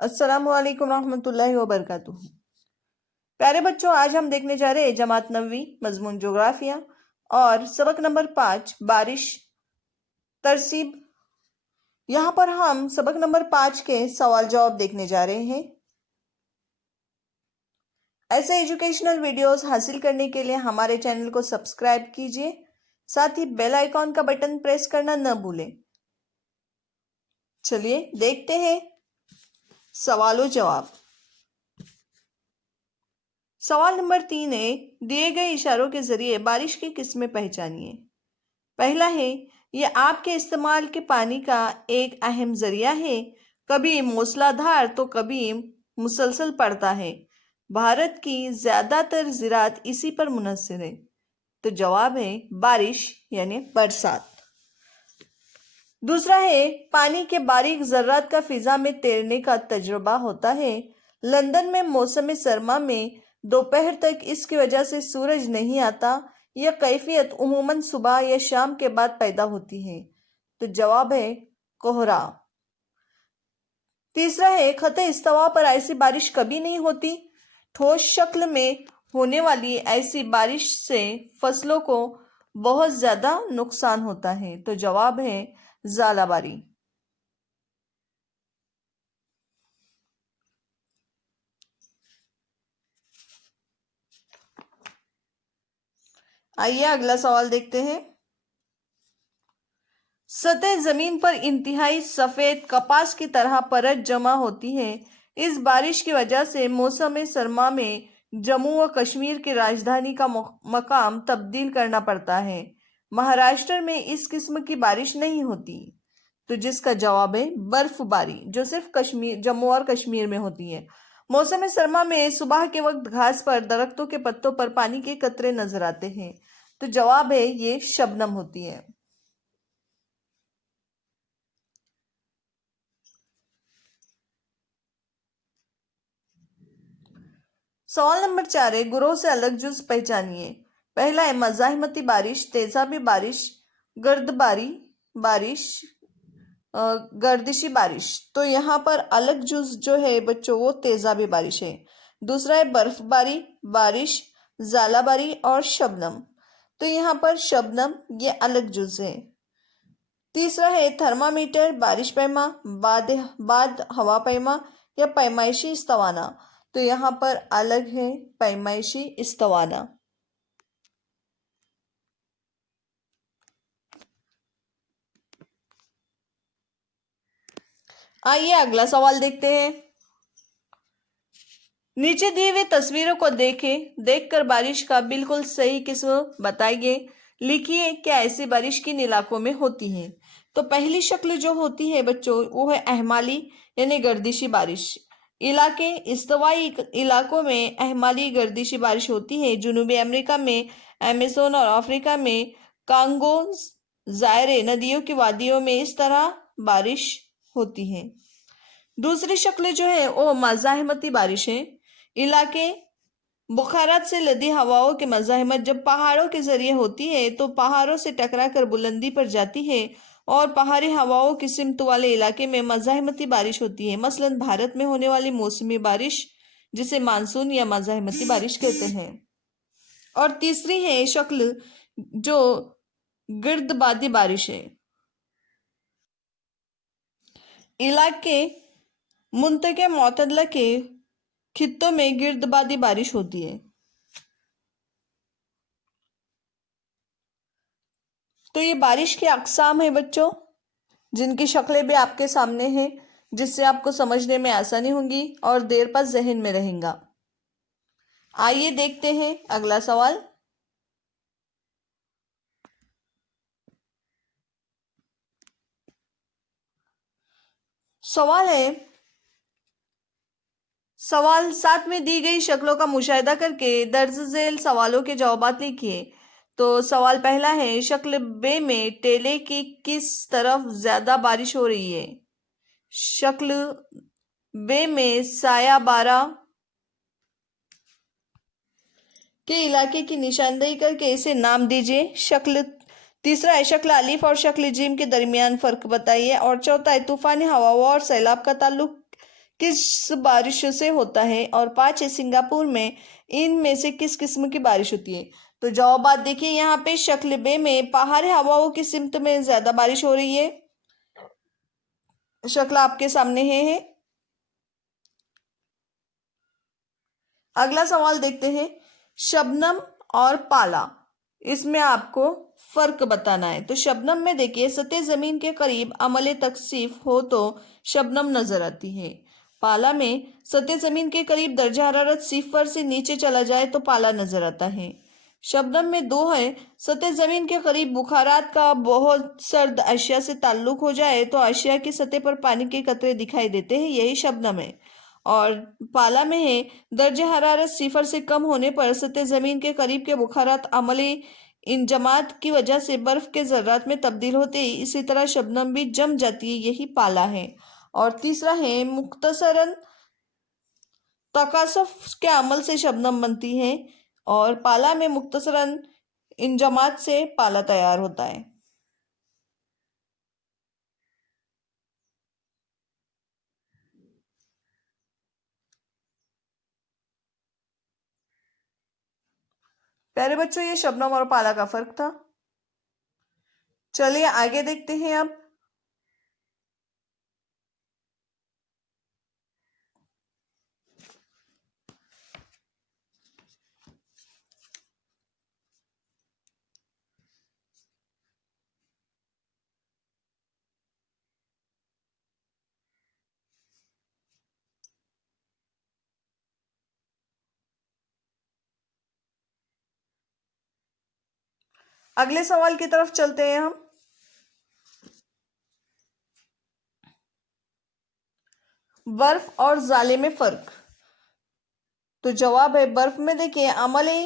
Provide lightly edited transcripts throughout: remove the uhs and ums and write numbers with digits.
अस्सलाम वालेकुम रहमतुल्लाहि व बरकातुहू। प्यारे बच्चों, आज हम देखने जा रहे हैं जमात नवी मजमून जोग्राफिया और सबक नंबर 5 बारिश तरसीब। यहाँ पर हम सबक नंबर 5 के सवाल जवाब देखने जा रहे हैं। ऐसे एजुकेशनल वीडियोस हासिल करने के लिए हमारे चैनल को सब्सक्राइब कीजिए, साथ ही बेल आइकॉन का बटन प्रेस करना न भूलें। चलिए देखते हैं सवालों जवाब। सवाल नंबर 3 है, दिए गए इशारों के जरिए बारिश की किस्में पहचानिए। पहला है, ये आपके इस्तेमाल के पानी का एक अहम जरिया है, कभी मूसलाधार तो कभी मुसलसल पड़ता है। भारत की ज्यादातर ज़राअत इसी पर मुनहसर है। तो जवाब है बारिश यानी बरसात। दूसरा है, पानी के बारीक जर्रात का फिजा में तैरने का तजुर्बा होता है। लंदन में मौसम सरमा में दोपहर तक इसकी वजह से सूरज नहीं आता। यह कैफियत उमूमन सुबह या शाम के बाद पैदा होती है। तो जवाब है कोहरा। तीसरा है, खते इस्तवा पर ऐसी बारिश कभी नहीं होती। ठोस शक्ल में होने वाली ऐसी बारिश से फसलों को बहुत ज्यादा नुकसान होता है। तो जवाब है ज़ालाबारी। आइए अगला सवाल देखते हैं। सतह जमीन पर इंतहाई सफेद कपास की तरह परत जमा होती है। इस बारिश की वजह से मौसम सरमा में जम्मू व कश्मीर की राजधानी का मकाम तब्दील करना पड़ता है। महाराष्ट्र में इस किस्म की बारिश नहीं होती। तो जिसका जवाब है बर्फबारी, जो सिर्फ कश्मीर, जम्मू और कश्मीर में होती है। मौसम सरमा में सुबह के वक्त घास पर, दरख्तों के पत्तों पर पानी के कतरे नजर आते हैं। तो जवाब है ये शबनम होती है। सवाल नंबर 4 है, गुरोह से अलग जुज पहचानिए। पहला है मज़ाहिमती बारिश, तेजाबी बारिश, गर्दबारी बारिश, गर्दिशी बारिश। तो यहाँ पर अलग जुज जो है बच्चों वो तेजाबी बारिश है। दूसरा है बर्फबारी बारिश, ज़ालाबारी और शबनम। तो यहाँ पर शबनम ये अलग जुज है। तीसरा है थर्मामीटर, बारिश पैमा, बाद हवा पैमा या पैमाइशी इस्तवाना। तो यहाँ पर अलग है पैमाइशी इस्तवाना। आइए अगला सवाल देखते हैं। नीचे दिए हुए तस्वीरों को देखकर बारिश का बिल्कुल सही किस्म बताइए। लिखिए क्या ऐसी बारिश किन इलाकों में होती है। तो पहली शक्ल जो होती है बच्चों वो है अहमाली यानी गर्दिशी बारिश। इस्तवाई इलाकों में अहमाली गर्दिशी बारिश होती है। जनूबी अमेरिका में अमेज़न और अफ्रीका में कांगो ज़ायरे नदियों की वादियों में इस तरह बारिश होती है। दूसरी शक्ल जो है वो मज़ाहिमती बारिश है। इलाके बुखारात से लदी हवाओं की मज़ाहिमत जब पहाड़ों के जरिए होती है तो पहाड़ों से टकराकर बुलंदी पर जाती है और पहाड़ी हवाओं की सिमत वाले इलाके में मज़ाहिमती बारिश होती है। मसलन भारत में होने वाली मौसमी बारिश जिसे मानसून या मज़ाहिमती बारिश कहते हैं। और तीसरी है शक्ल जो गिर्दबादी बारिश है। इलाके मुंतके मोतदला के खित्तों में गिर्दबादी बारिश होती है। तो ये बारिश के अक़साम है बच्चों, जिनकी शक्लें भी आपके सामने हैं, जिससे आपको समझने में आसानी होगी और देर पास जहन में रहेगा। आइए देखते हैं अगला सवाल। सवाल 7 में दी गई शक्लों का मुशाहिदा करके दर्ज झेल सवालों के जवाब लिखिए। तो सवाल पहला है, शक्ल बे में टेले की किस तरफ ज्यादा बारिश हो रही है। शक्ल बे में साया बारा के इलाके की निशानदेही करके इसे नाम दीजिए। तीसरा है शक्ल अलीफ और शक्ल जीम के दरमियान फर्क बताइए। और चौथा है तूफानी हवाओं और सैलाब का ताल्लुक किस बारिश से होता है, और 5 है सिंगापुर में इनमें से किस किस्म की बारिश होती है। तो जवाब देखिए यहाँ पे शक्ल बे में पहाड़ी हवाओं की सिमत में ज्यादा बारिश हो रही है। शक्ल आपके सामने है। अगला सवाल देखते हैं, शबनम और पाला, इसमें आपको फर्क बताना है। तो शबनम में देखिए सतह जमीन के करीब अमले तकसीफ हो तो शबनम नजर आती है। पाला में सतह जमीन के करीब दर्जा हरारत 0 से नीचे चला जाए तो पाला नजर आता है। शबनम में 2 है, सतह जमीन के करीब बुखारात का बहुत सर्द अशिया से ताल्लुक हो जाए तो अशिया की सतह पर पानी के कतरे दिखाई देते हैं, यही शबनम है। और पाला में है, दर्जे हरारत 0 से कम होने पर सतह जमीन के करीब के बुखारात अमली इंजमात की वजह से बर्फ के जर्रात में तब्दील होते हैं, इसी तरह शबनम भी जम जाती है, यही पाला है। और तीसरा है, मुख्तसरन तकासुफ के अमल से शबनम बनती है, और पाला में मुख्तसरन इंजमात से पाला तैयार होता है। प्यारे बच्चों, ये शबनम और पाला का फर्क था। चलिए आगे देखते हैं अब। अगले सवाल की तरफ चलते हैं हम। बर्फ और जाले में फर्क। तो जवाब है, बर्फ में देखिए अमले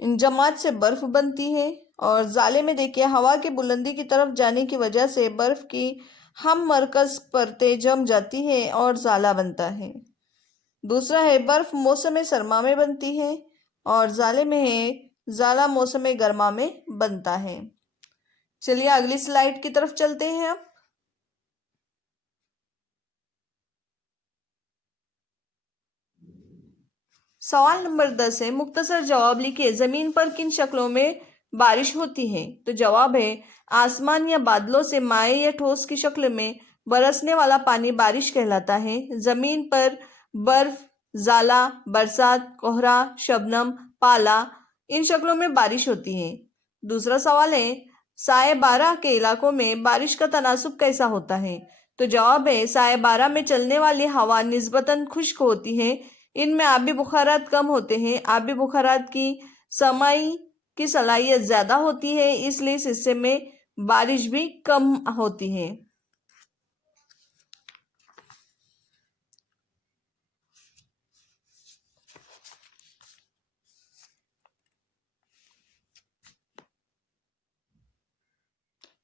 इंजमात से बर्फ बनती है, और जाले में देखिए हवा की बुलंदी की तरफ जाने की वजह से बर्फ की हम मरकज परतें जम जाती है और जाला बनता है। दूसरा है, बर्फ मौसम सरमा में बनती है, और जाले में है जाला मौसम गर्मा में बनता है। चलिए अगली स्लाइड की तरफ चलते हैं अब। सवाल नंबर 10 है, मुख्तसर जवाब लिखिए, जमीन पर किन शक्लों में बारिश होती है। तो जवाब है, आसमान या बादलों से माए या ठोस की शक्ल में बरसने वाला पानी बारिश कहलाता है। जमीन पर बर्फ, जाला, बरसात, कोहरा, शबनम, पाला, इन शक्लों में बारिश होती है। दूसरा सवाल है, साए बारह के इलाकों में बारिश का तनासुब कैसा होता है। तो जवाब है, साए बारह में चलने वाली हवा निस्बतन खुश्क होती है, इनमें आबी बुखारात कम होते हैं, आबी बुखारात की समाई की सलाहियत ज्यादा होती है, इसलिए इस हिस्से में बारिश भी कम होती है।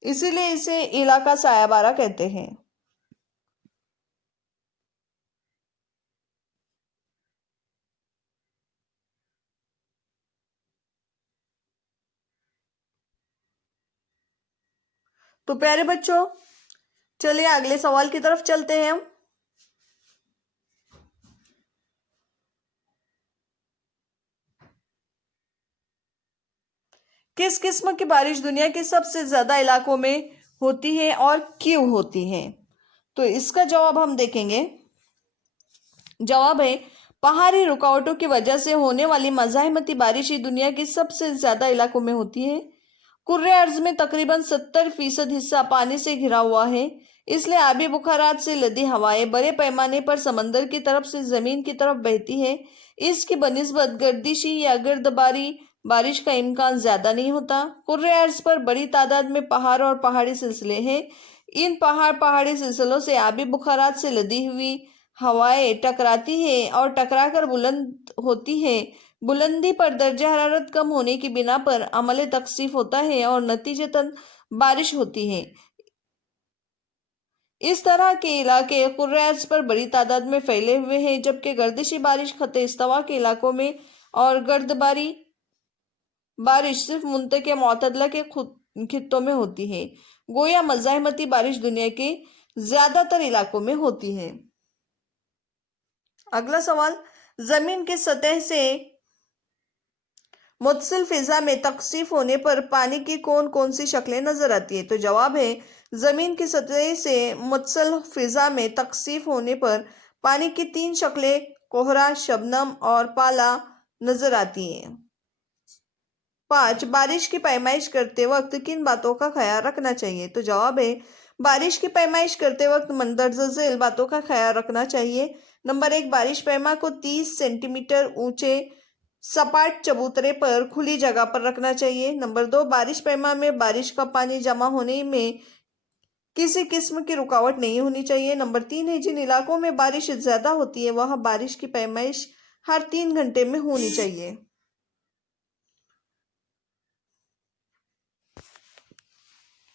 इसीलिए इसे इलाका सायाबारा कहते हैं। तो प्यारे बच्चों, चलिए अगले सवाल की तरफ चलते हैं हम। किस किस्म की बारिश दुनिया के सबसे ज्यादा इलाकों में होती है और क्यों होती है। तो इसका जवाब हम देखेंगे। जवाब है, पहाड़ी रुकावटों की वजह से होने वाली मज़ाहिमती बारिश ही दुनिया की सबसे ज्यादा इलाकों में होती है। कुर्रे अर्ज में तकरीबन 70% हिस्सा पानी से घिरा हुआ है, इसलिए आबी बुखारात से लदी हवाएं बड़े पैमाने पर समंदर की तरफ से जमीन की तरफ बहती है। इसकी बनिस्बत गर्दिशी या गिरदबारी बारिश का इम्कान ज्यादा नहीं होता। कुर्रे अर्ज पर बड़ी तादाद में पहाड़ और पहाड़ी सिलसिले हैं। इन पहाड़ी सिलसिलों से आबी बुखारात से लदी हुई हवाएं टकराती हैं और टकराकर बुलंद होती हैं। बुलंदी पर दर्जा हरारत कम होने की बिना पर अमल तकसीफ होता है और नतीजतन बारिश होती है। इस तरह के इलाके कुर्राज पर बड़ी तादाद में फैले हुए हैं, जबकि गर्दिशी बारिश खत इस्तवा के इलाकों में और गर्दबारी बारिश सिर्फ मुंतके मोतदला के खित्तों में होती है। गोया मज़ाहिमती बारिश दुनिया के ज्यादातर इलाकों में होती है। اگلا سوال، زمین کی سطح سے متصل فضا میں تکثیف ہونے پر پانی کی کون کون سی شکلیں نظر آتی ہیں؟ تو جواب ہے زمین کی سطح سے متصل فضا میں تکثیف ہونے پر پانی کی 3 شکلیں کوہرا، شبنم اور پالا نظر آتی ہیں۔ 5. بارش کی پیمائش کرتے وقت کن باتوں کا خیال رکھنا چاہیے؟ تو جواب ہے بارش کی پیمائش کرتے وقت مندرجہ ذیل باتوں کا خیال رکھنا چاہیے۔ نمبر 1، بارش پیما کو 30 سینٹی میٹر اونچے سپاٹ چبوترے پر کھلی جگہ پر رکھنا چاہیے۔ نمبر 2، بارش پیما میں بارش کا پانی جمع ہونے میں کسی قسم کی رکاوٹ نہیں ہونی چاہیے۔ نمبر 3 ہے جن علاقوں میں بارش زیادہ ہوتی ہے وہاں بارش کی پیمائش ہر 3 گھنٹے میں ہونی چاہیے۔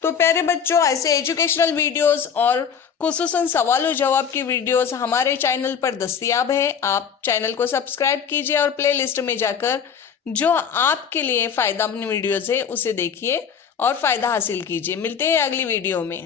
تو پیارے بچوں، ایسے ایجوکیشنل ویڈیوز اور خصوصاً سوال و جواب کی ویڈیوز ہمارے چینل پر دستیاب ہے۔ آپ چینل کو سبسکرائب کیجئے اور پلے لسٹ میں جا کر جو آپ کے لیے فائدہ مند ویڈیوز ہے اسے دیکھیے اور فائدہ حاصل کیجئے۔ ملتے ہیں اگلی ویڈیو میں۔